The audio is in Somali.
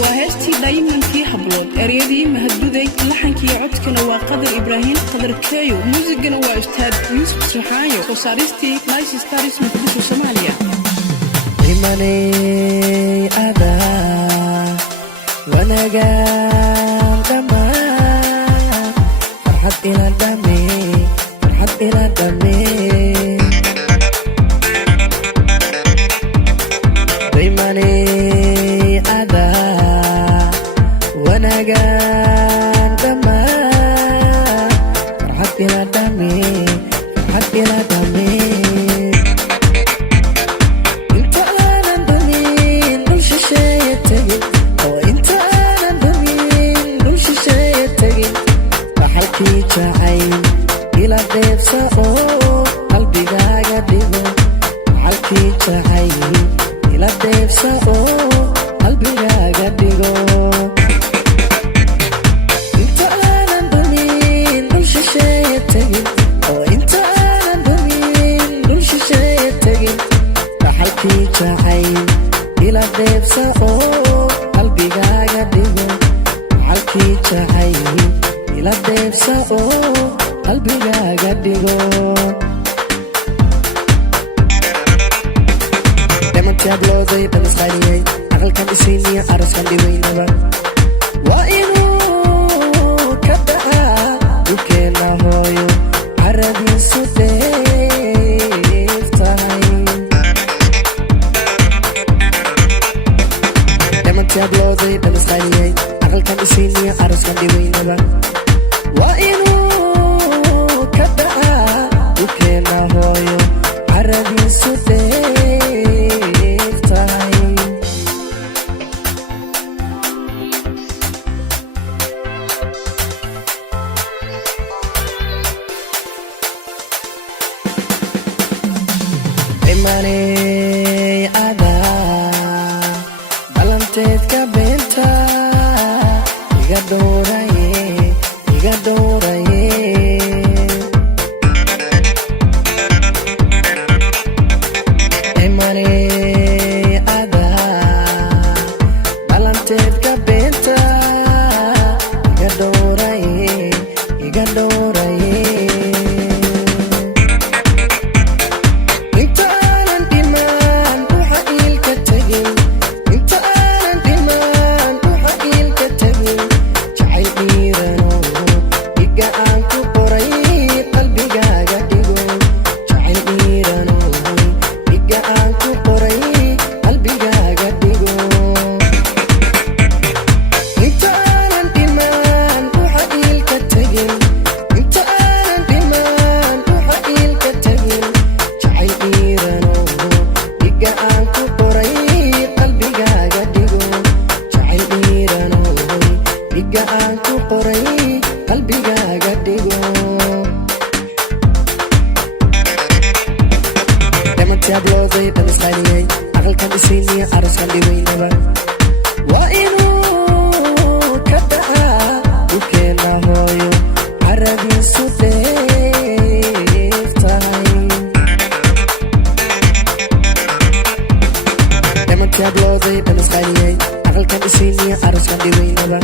وهستي دايما في حبلود أريدي مهدودي لحنكي عدكنا وقدر إبراهيم قدر كايو موسيقنا وأستاذ يوسف سرحايو وصارستي نايس ستاريس مقدسو سوماليا إيماني أدا ونقام دما فرحت إلى دمي فرحت إلى دمي إيماني أدا ونقام دما فرحت إلى دمي فرحت إلى دمي jacayl ila deebsa oo qalbigaaga dhigo halkii jacayl ila deebsa oo qalbigaaga dhigo inta aanan dumin dul shisheeye tegin oo inta aanan dumin dul shisheeye tegin halkii jacayl ila deebsa oo qalbigaaga dhigo halkii jacayl ila deebsa oo qalbigaaga dhigo demantii ablooday dhamasqaaniyey aqalkan isayniya araskan dhibaynaba waa inuu ka dhacaa dhulkeenna hooyo caradiisu deef tahay demantii ablooday dhamasqaaniyey aqalkan isayniya araskan dhibaynaba waa inuu ka dhacaa dhulkeenna hooyo caradiisu deef tahay imaney adaa balanteedka beenta iga dhowraye iga dhowraye imaney adaa balanteedka beenta iga dhowraye iga dhowraye inta aanan dhiman waxa iilka tegin inta aanan dhiman waxa iilka tegin jacayl dhiirano iga aan ku qoray qalbigaaga dhigo jacayl dhiirano iga aan ku qoray qalbigaaga dhigo inta aanan dhiman waxa iilka tegin inta aanan dhiman waxa iilka tegin jacayl dhiirano iga aan ku qoray qalbigaaga dhigo jacayl dhiirano iga aan ku qoray qalbigaaga dhigo demantii ablooday dhamasqaaniyey aqalkan isayniya araskan dhibaynaba waa inuu ka dhacaa dhulkeenna hooyo caradiisu deef tahay demantii ablooday dhamasqaaniyey aqalkan isayniya araskan dhibaynaba